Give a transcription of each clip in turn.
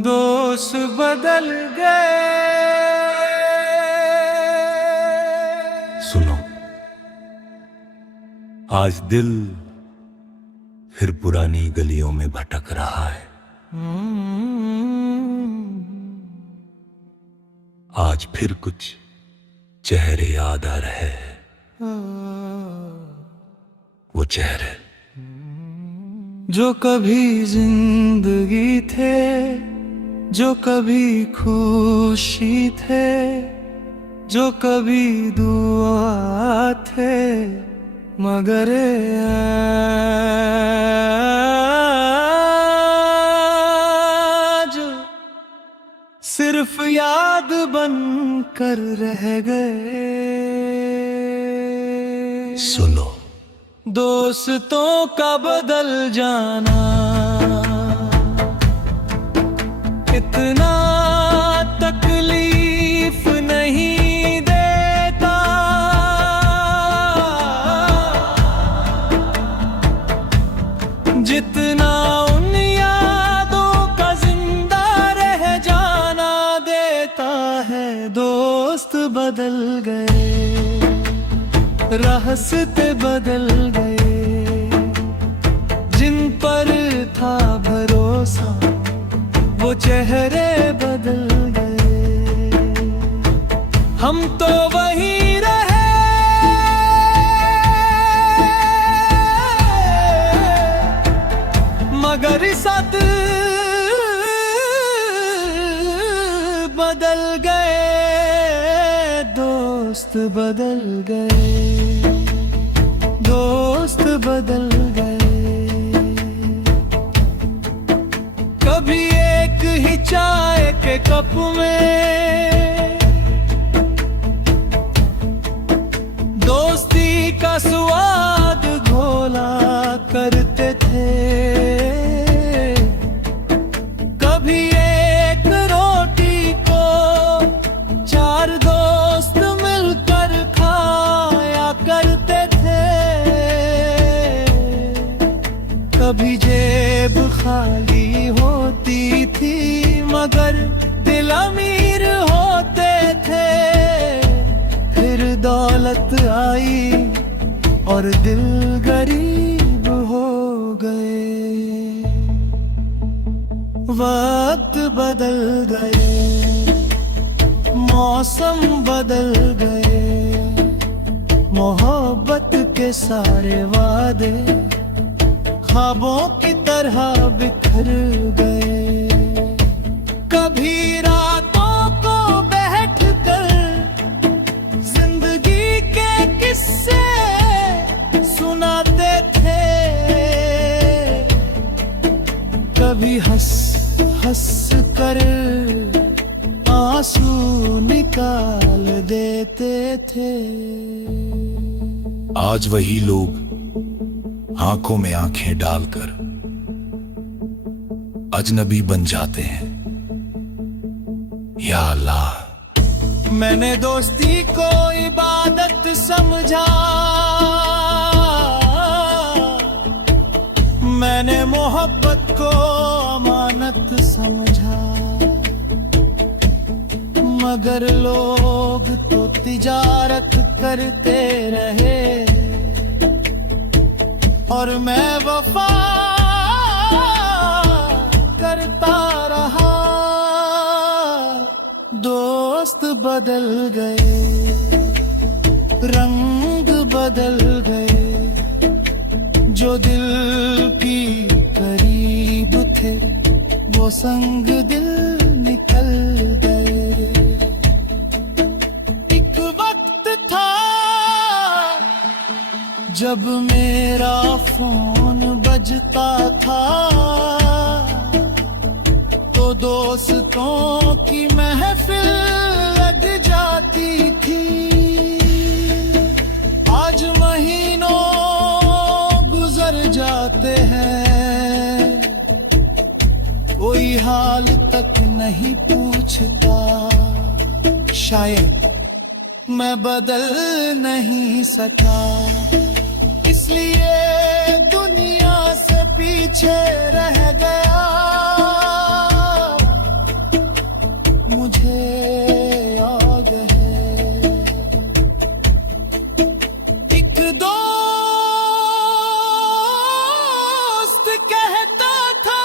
दोस्त बदल गए। सुनो, आज दिल फिर पुरानी गलियों में भटक रहा है। आज फिर कुछ चेहरे याद आ रहे हैं, वो चेहरे जो कभी जिंदगी थे, जो कभी खुशी थे, जो कभी दुआ थे, मगर आज सिर्फ याद बन कर रह गए। सुनो, दोस्तों का बदल जाना इतना तकलीफ नहीं देता, जितना उन यादों का जिंदा रह जाना देता है। दोस्त बदल गए, रास्ते बदल गए, जिन पर था भरोसा वो चेहरे बदल गए। हम तो वहीं रहे, मगर साथ बदल गए। दोस्त बदल गए, दोस्त बदल गए। कभी एक ही चाय के कप में दोस्ती का स्वाद घोला करते थे, कभी एक रोटी को चार दोस्त मिलकर खाया करते थे, कभी जेब खाली होती थी मगर दिल अमीर होते थे। फिर दौलत आई और दिल गरीब हो गए। वक्त बदल गए, मौसम बदल गए, मोहब्बत के सारे वादे ख्वाबों की तरह बिखर गए। कभी रातों को बैठकर जिंदगी के किस्से सुनाते थे, कभी हंस हंस कर आंसू निकाल देते थे। आज वही लोग आंखों में आंखें डालकर अजनबी बन जाते हैं। या अल्लाह, मैंने दोस्ती को इबादत समझा, मैंने मोहब्बत को अमानत समझा, मगर लोग तो तिजारत करते रहे और मैं वफा करता रहा। दोस्त बदल गए, रंग बदल गए, जो दिल की करीब थे वो संग दिल निकल गए। एक वक्त था जब मेरा फोन बजता था तो दोस्तों की महफिल लग जाती थी। आज महीनों गुजर जाते हैं कोई हाल तक नहीं पूछता। शायद मैं बदल नहीं सका, इसलिए दुनिया से पीछे रह गया। मुझे याद है एक दोस्त कहता था,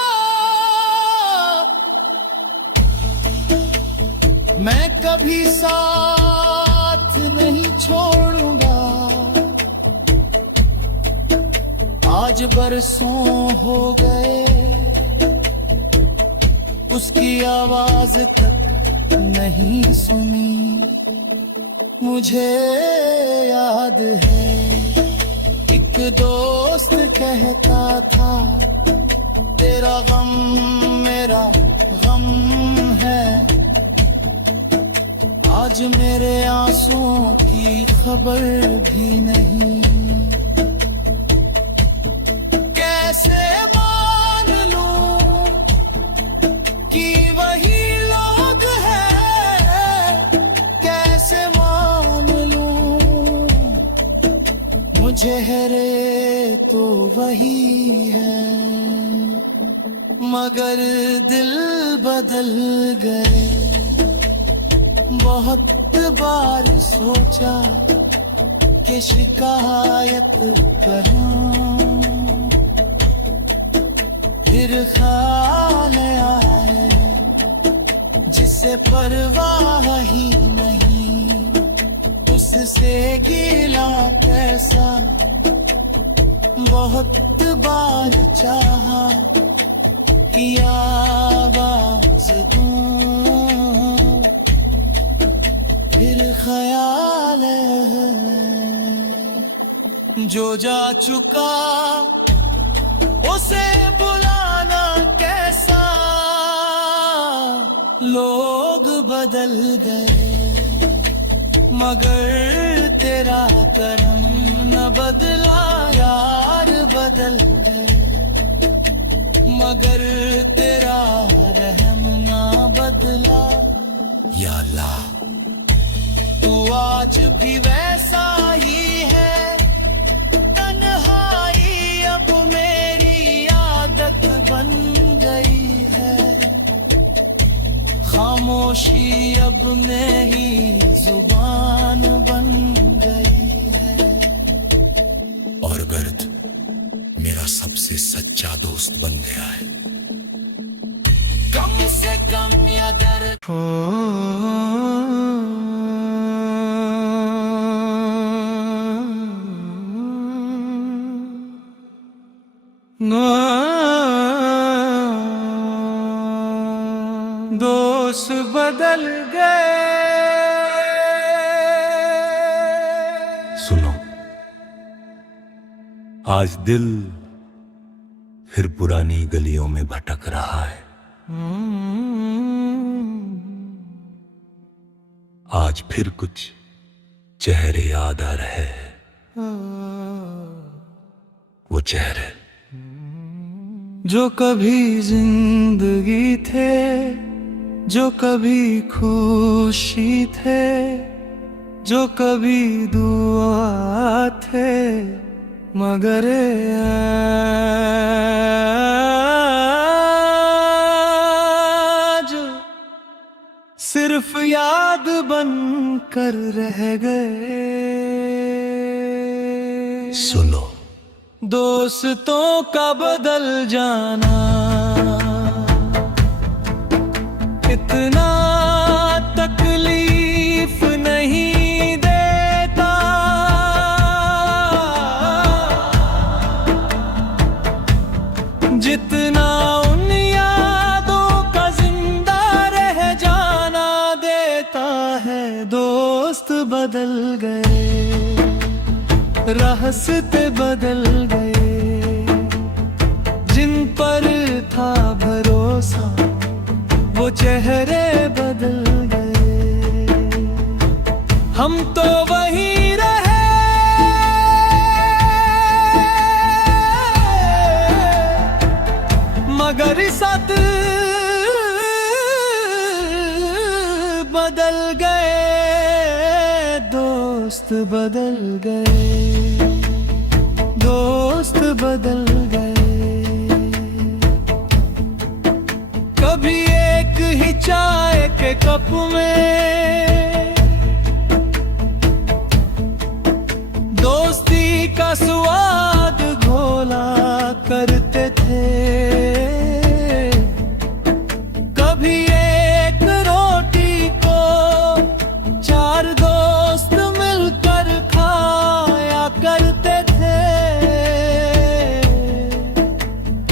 मैं कभी साथ नहीं छोड़ूंगा। आज बरसों हो गए, उसकी आवाज तक नहीं सुनी। मुझे याद है एक दोस्त कहता था, तेरा गम मेरा गम है। आज मेरे आंसुओं की खबर भी नहीं। कैसे मान लूं कि वही लोग हैं, कैसे मान लूं मुझे हरे तो वही है। मगर दिल बदल गए, बहुत बार सोचा कि शिकायत करूं, फिर ख्याल आए जिसे परवाह ही नहीं, उससे गिला कैसा। बहुत बार चाहा कि आवाज दूं, फिर ख्याल है जो जा चुका उसे बुलाना कैसा। लोग बदल गए मगर तेरा करम न बदला। यार बदल गए मगर तेरा रहम न बदला। या अल्लाह, तू आज भी वैसा ही है। तन्हाई अब मेरी आदत बन गई है, खामोशी अब मेरी जुबान बन गई है। और गर्द मेरा सबसे सच्चा दोस्त बन गया है। कम से कम या दर्द दोस्त बदल गए। सुनो, आज दिल फिर पुरानी गलियों में भटक रहा है। आज फिर कुछ चेहरे याद आ रहे हैं। वो चेहरे जो कभी जिंदगी थे, जो कभी खुशी थे, जो कभी दुआ थे, मगर आज सिर्फ याद बन कर रह गए। सुनो, दोस्तों का बदल जाना इतना तकलीफ नहीं देता। जितना उन यादों का जिंदा रह जाना देता है। दोस्त बदल गए, रास्ते बदल गए, जिन पर था भरोसा वो चेहरे बदल गए। हम तो वही रहे, मगर साथ बदल गए, दोस्त बदल गए, दोस्त बदल गए। कभी एक ही चाय के कप में दोस्ती का स्वाद घोला करते थे। कभी एक रोटी को चार दोस्त मिलकर खाया करते थे।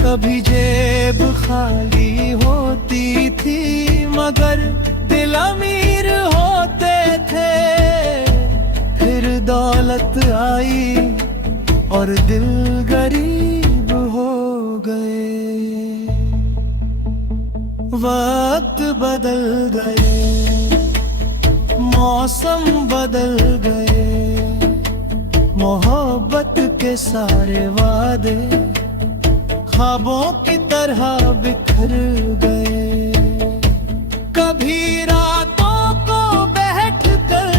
कभी जेब खाली होती थी मगर दिल अमीर होते थे। फिर दौलत आई और दिल गरीब हो गए। वक्त बदल गए, मौसम बदल गए, मोहब्बत के सारे वादे ख्वाबों की तरह बिखर गए। कभी रातों को बैठकर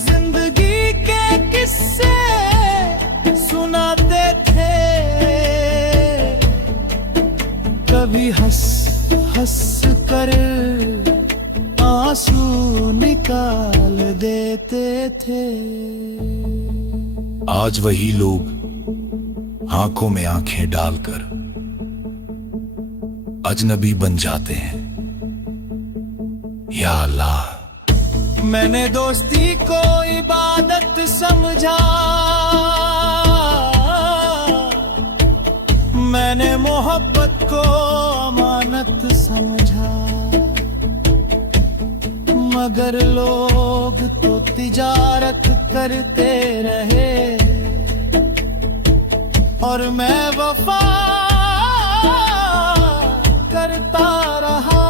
जिंदगी के किस्से सुनाते थे। कभी हंस हंस कर आंसू निकाल देते थे। आज वही लोग आंखों में आंखें डालकर अजनबी बन जाते हैं। या अल्लाह, मैंने दोस्ती को इबादत समझा, मैंने मोहब्बत को अमानत समझा। मगर लोग तो तिजारत करते रहे और मैं वफा करता रहा।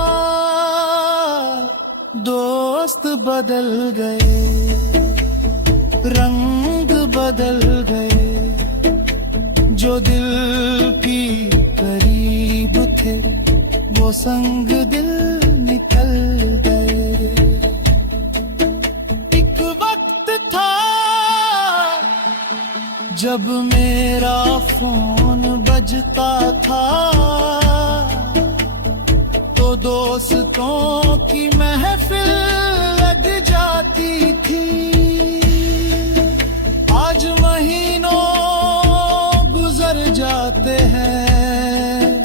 दोस्त बदल गए, रंग बदल गए, जो दिल की करीब थे वो संग दिल निकल गए। एक वक्त था जब मेरा फोन बजता था तो दोस्तों की महफिल लग जाती थी। आज महीनों गुजर जाते हैं,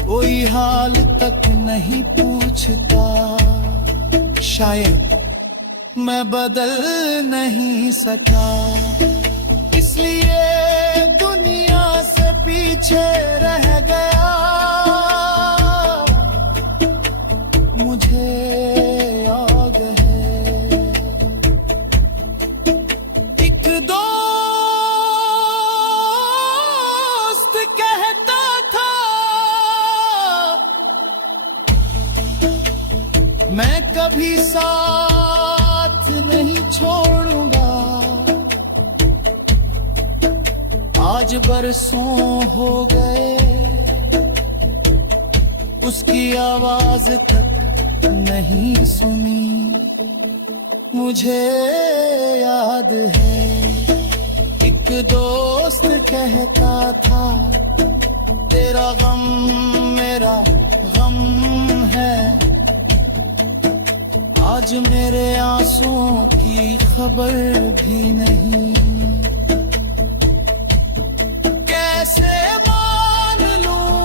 कोई हाल तक नहीं पूछता। शायद मैं बदल नहीं सका, इसलिए दुनिया से पीछे रह गया। मुझे याद है एक दोस्त कहता था, मैं कभी साथ नहीं छोड़ूंगा। आज बरसों हो गए उसकी आवाज तक नहीं सुनी। मुझे याद है एक दोस्त कहता था, तेरा गम मेरा गम है। आज मेरे आंसुओं की खबर भी नहीं। कैसे मान लूं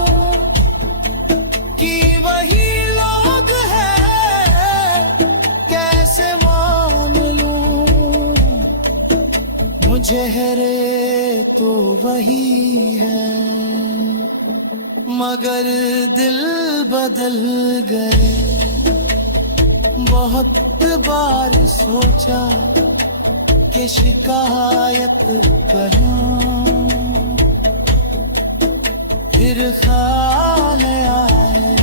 कि वही लोग हैं, कैसे मान लूं मुझे चेहरे तो वही है, मगर दिल बदल गए। बहुत बार सोचा कि शिकायत करूं, फिर ख्याल आए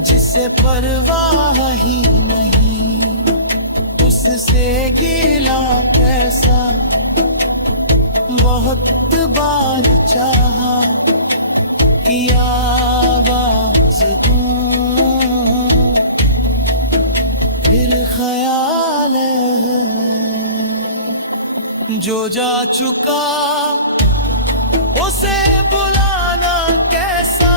जिसे परवाह ही नहीं, उससे गिला कैसा। बहुत बार चाहा कि आवाज दूं, जो जा चुका उसे बुलाना कैसा,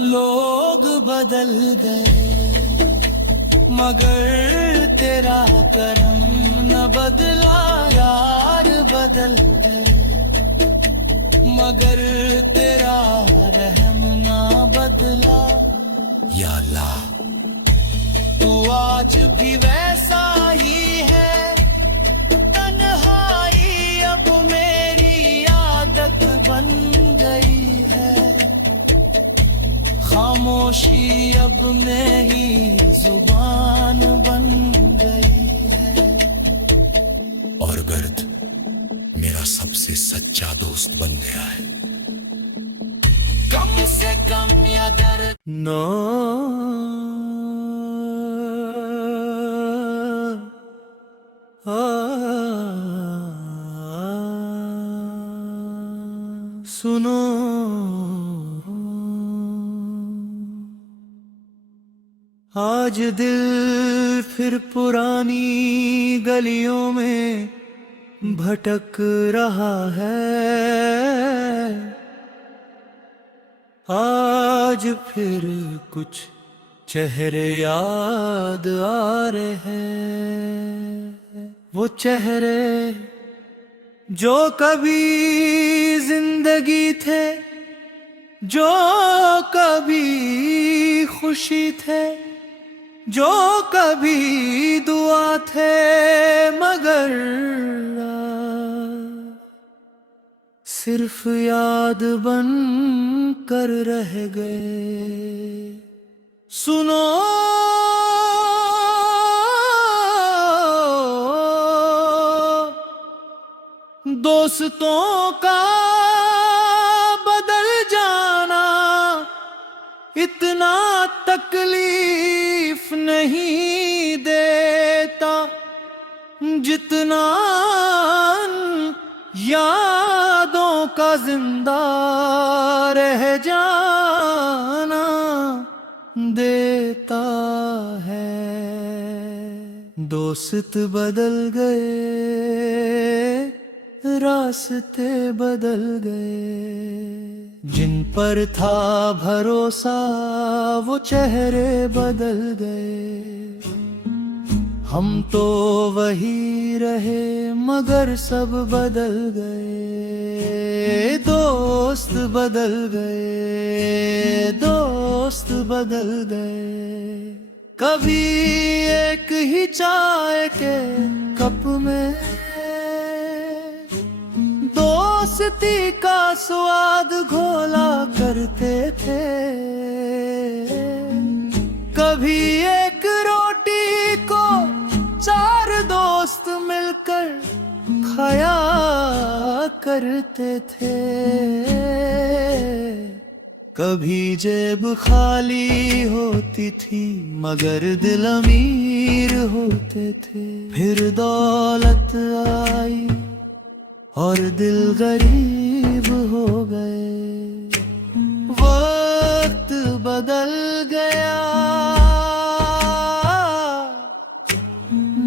लोग बदल गए मगर तेरा करम न बदला, यार बदल गए मगर तेरा रहम ना बदला। या अल्लाह, तू आज भी वैसा ही है, तन्हाई अब मेरी आदत बन गई है, खामोशी अब मेरी जुबान बन गई है। और गर्द मेरा सबसे सच्चा दोस्त बन गया है। कम से कम या दर्द नो सुनो, आज दिल फिर पुरानी गलियों में भटक रहा है, आज फिर कुछ चेहरे याद आ रहे हैं, वो चेहरे जो कभी जिंदगी थे, जो कभी खुशी थे, जो कभी दुआ थे, मगर सिर्फ याद बन कर रह गए। सुनो दोस्तों का बदल जाना इतना तकलीफ नहीं देता जितना यादों का जिंदा रह जाना देता है। दोस्त बदल गए, रास्ते बदल गए, जिन पर था भरोसा वो चेहरे बदल गए। हम तो वही रहे मगर सब बदल गए, दोस्त बदल गए, दोस्त बदल गए। कभी एक ही चाय के कप में दोस्ती का स्वाद घोला करते थे, कभी एक रोटी को चार दोस्त मिलकर खाया करते थे, कभी जेब खाली होती थी मगर दिल अमीर होते थे। फिर दौलत आई और दिल गरीब हो गए, वक्त बदल गया,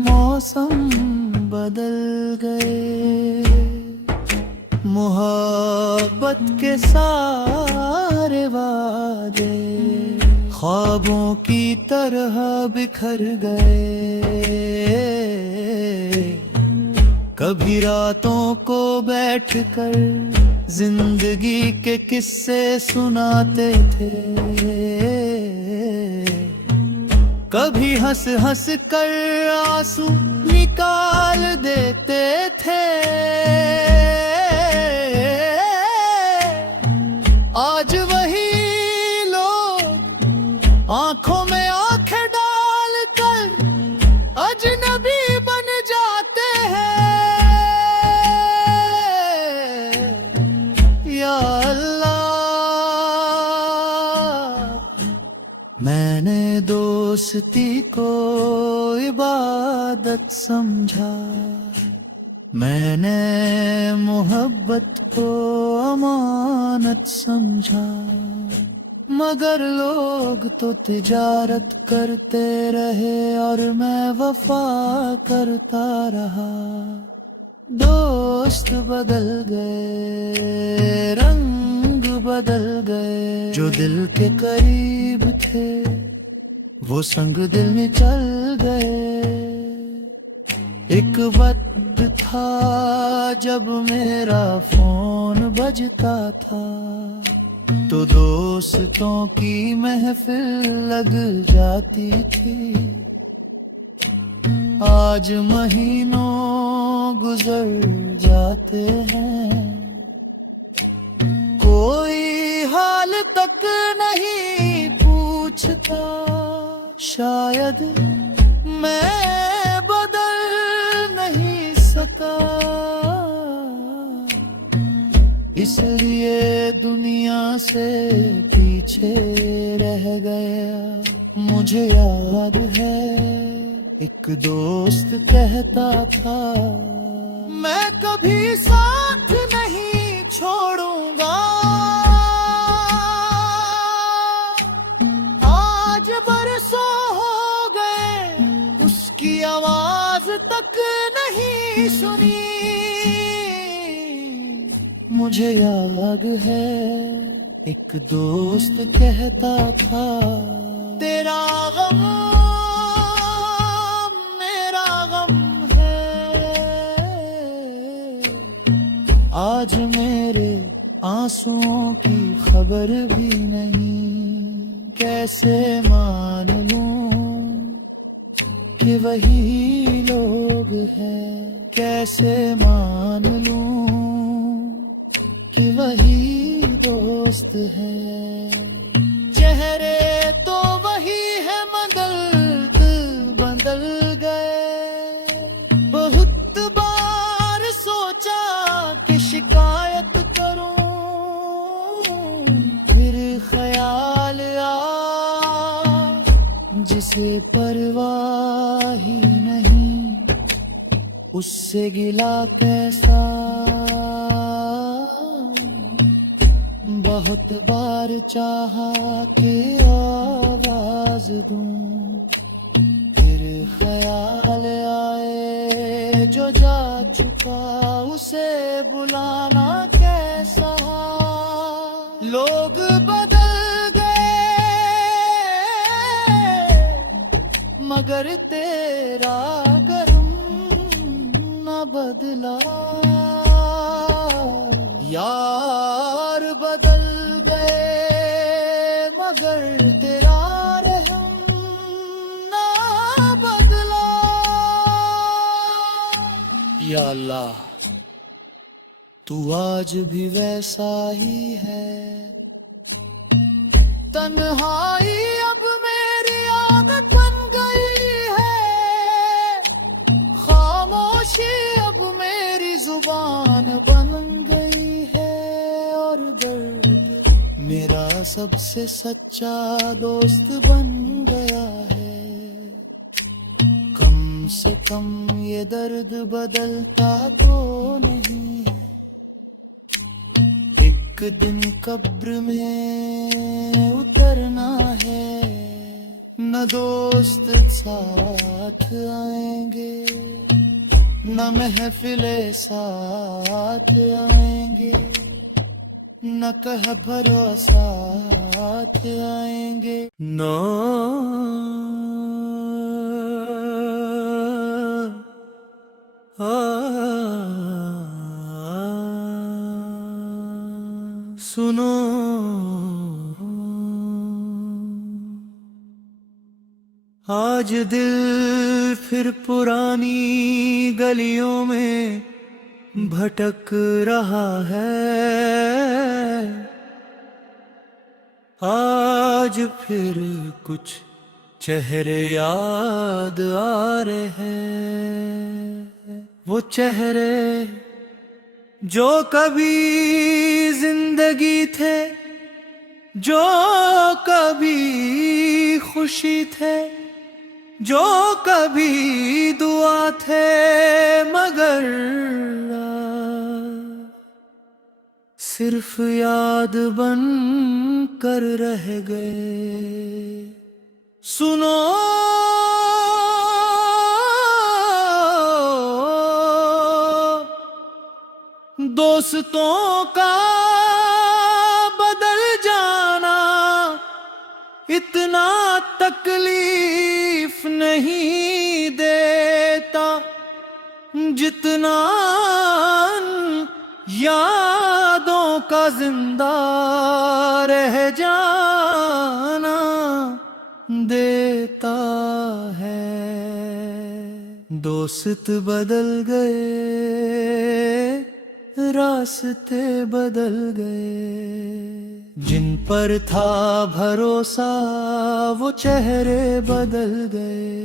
मौसम बदल गए, मोहब्बत के सारे वादे ख्वाबों की तरह बिखर गए। कभी रातों को बैठकर जिंदगी के किस्से सुनाते थे, कभी हंस हंस कर आंसू निकाल देते थे। आज वही लोग आंखों में आंखें डालकर अजनबी बन जाते हैं। या अल्लाह, मैंने दोस्ती को इबादत समझा, मैंने मोहब्बत को अमानत समझा, मगर लोग तो तिजारत करते रहे और मैं वफा करता रहा। दोस्त बदल गए, रंग बदल गए, जो दिल के करीब थे वो संग दिल में चल गए। एक वक्त था जब मेरा फोन बजता था तो दोस्तों की महफिल लग जाती थी। आज महीनों गुजर जाते हैं, कोई हाल तक नहीं पूछता। शायद मैं बदल नहीं सका, इसलिए दुनिया से पीछे रह गया। मुझे याद है एक दोस्त कहता था, मैं कभी साथ नहीं छोड़ूंगा। आज बरसों हो गए उसकी आवाज तक नहीं सुनी। मुझे याद है एक दोस्त कहता था, तेरा गम मेरा गम है। आज मेरे आंसुओं की खबर भी नहीं, कैसे मान लूं कि वही लोग हैं। कैसे मान लूं कि वही दोस्त है। चेहरे तो वही है मगर दिल बदल गए। बहुत बार सोचा कि शिकायत करूं, फिर ख्याल आया जिसे परवाह ही नहीं उससे गिला कैसा। बहुत बार चाहा कि आवाज दूं, फिर ख्याल आए जो जा चुका उसे बुलाना कैसा। लोग बदल गए मगर तेरा गरम न बदला। यार बदल गए मगर तेरा रहम ना बदला। या अल्लाह तू आज भी वैसा ही है। तन्हाई अब मेरी आदत बन गई है, खामोशी अब मेरी जुबान बन गई है। और दर्द मेरा सबसे सच्चा दोस्त बन गया है। कम से कम ये दर्द बदलता तो नहीं है। एक दिन कब्र में उतरना है, न दोस्त साथ आएंगे न महफिले साथ आएंगे, न कह भरोसा साथ आएंगे। नो सुनो आज दिल फिर पुरानी गलियों में भटक रहा है। आज फिर कुछ चेहरे याद आ रहे हैं, वो चेहरे जो कभी जिंदगी थे, जो कभी खुशी थे, जो कभी दुआ थे, मगर सिर्फ याद बन कर रह गए। सुनो दोस्तों का बदल जाना इतना तकलीफ नहीं देता जितना यादों का जिंदा रह जाना देता है। दोस्त बदल गए, रास्ते बदल गए, जिन पर था भरोसा वो चेहरे बदल गए।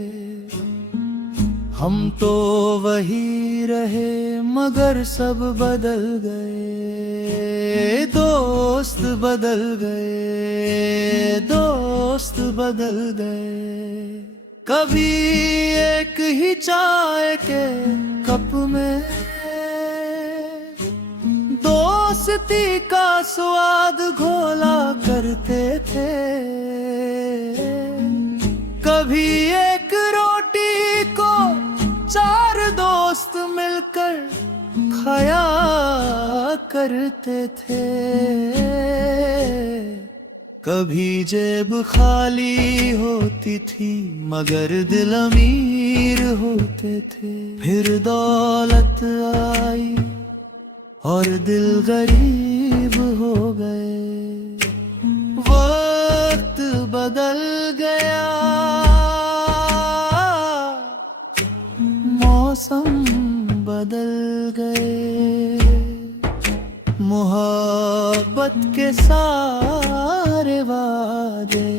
हम तो वही रहे मगर सब बदल गए। दोस्त बदल गए, दोस्त बदल गए। कभी एक ही चाय के कप में दोस्ती का स्वाद घोला करते थे। कभी एक रोटी को 4 दोस्त मिलकर खाया करते थे। कभी जेब खाली होती थी मगर दिल अमीर होते थे। फिर दौलत आई और दिल गरीब हो गए। वक्त बदल गया, मौसम बदल गए। मोहब्बत के सारे वादे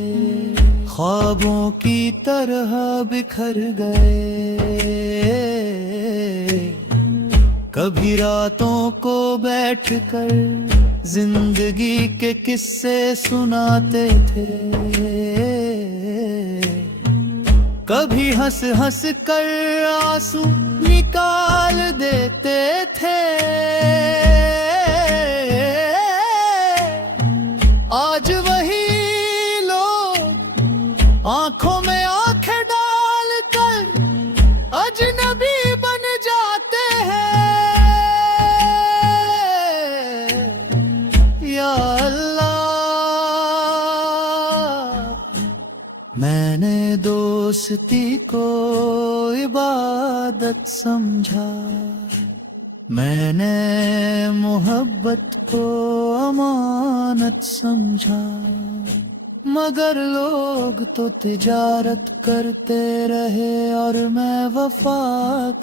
ख्वाबों की तरह बिखर गए। कभी रातों को बैठकर जिंदगी के किस्से सुनाते थे। कभी हंस हंस कर आंसू निकाल देते थे। आज वही लोग आंखों में आंखें डालकर अजनबी बन जाते हैं। या अल्लाह, मैंने दोस्ती को इबादत समझा। मैंने मोहब्बत को अमानत समझा। मगर लोग तो तिजारत करते रहे और मैं वफा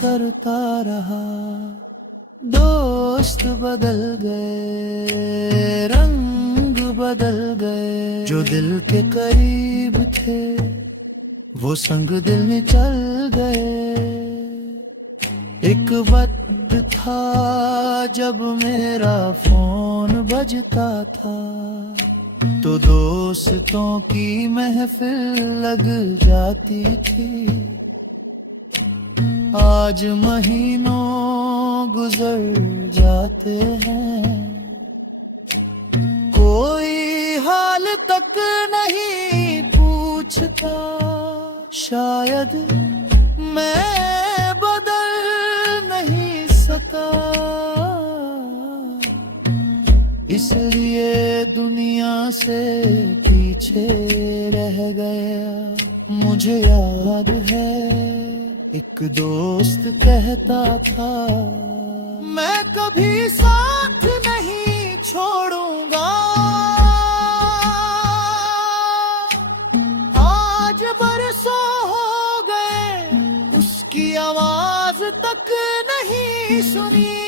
करता रहा। दोस्त बदल गए, रंग बदल गए। जो दिल के करीब थे वो संग दिल निकल गए। एक वक्त था जब मेरा फोन बजता था तो दोस्तों की महफिल लग जाती थी। आज महीनों गुजर जाते हैं, कोई हाल तक नहीं पूछता। शायद मैं बदल नहीं सका, इसलिए दुनिया से पीछे रह गया। मुझे याद है एक दोस्त कहता था, मैं कभी साथ नहीं छोड़ूंगा। आज बरसों हो गए उसकी आवाज तक नहीं सुनी।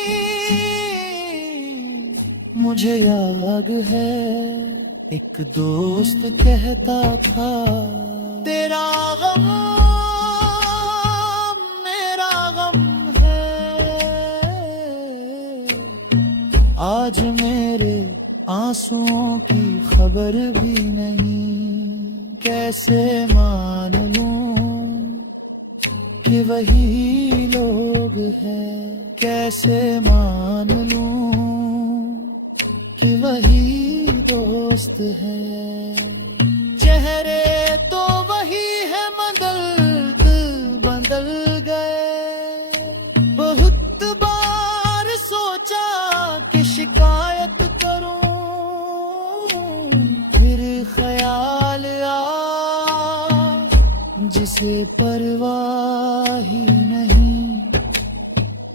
मुझे याद है एक दोस्त कहता था, तेरा गम मेरा गम है। आज मेरे आंसुओं की खबर भी नहीं। कैसे मान लूं कि वही लोग हैं। कैसे मान लूं कि वही दोस्त दोस्त है। चेहरे तो वही है मगर बदल गए। बहुत बार सोचा कि शिकायत करूं, फिर ख्याल आया जिसे परवाह ही नहीं,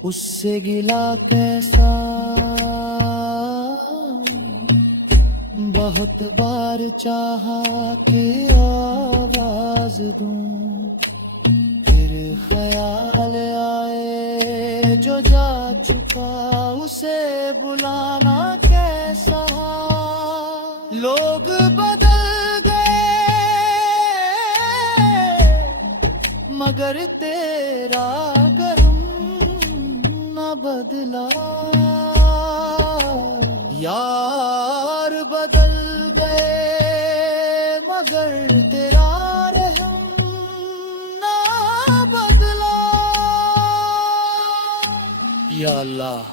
उससे गिला कैसा। बहुत बार चाहा कि आवाज दूं, फिर ख्याल आए जो जा चुका उसे बुलाना कैसा। लोग बदल गए मगर तेरा गरम न बदला। यार बदल गए मगर तेरा रहम ना बदला। या अल्लाह,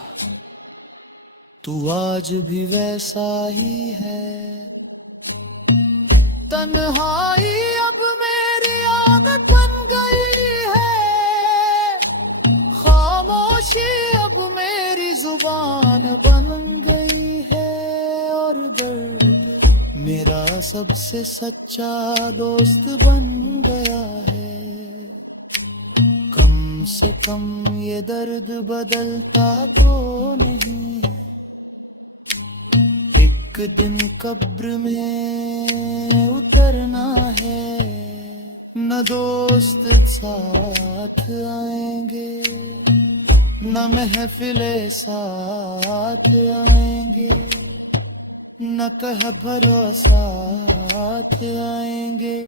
तू आज भी वैसा ही है। तन्हाई अब मेरी आदत बन गई है, खामोशी अब मेरी जुबान बन गई है। और दर्द मेरा सबसे सच्चा दोस्त बन गया है। कम से कम ये दर्द बदलता तो नहीं है। एक दिन कब्र में उतरना है, न दोस्त साथ आएंगे न महफिले साथ आएंगे, न कह भरोसा आएंगे।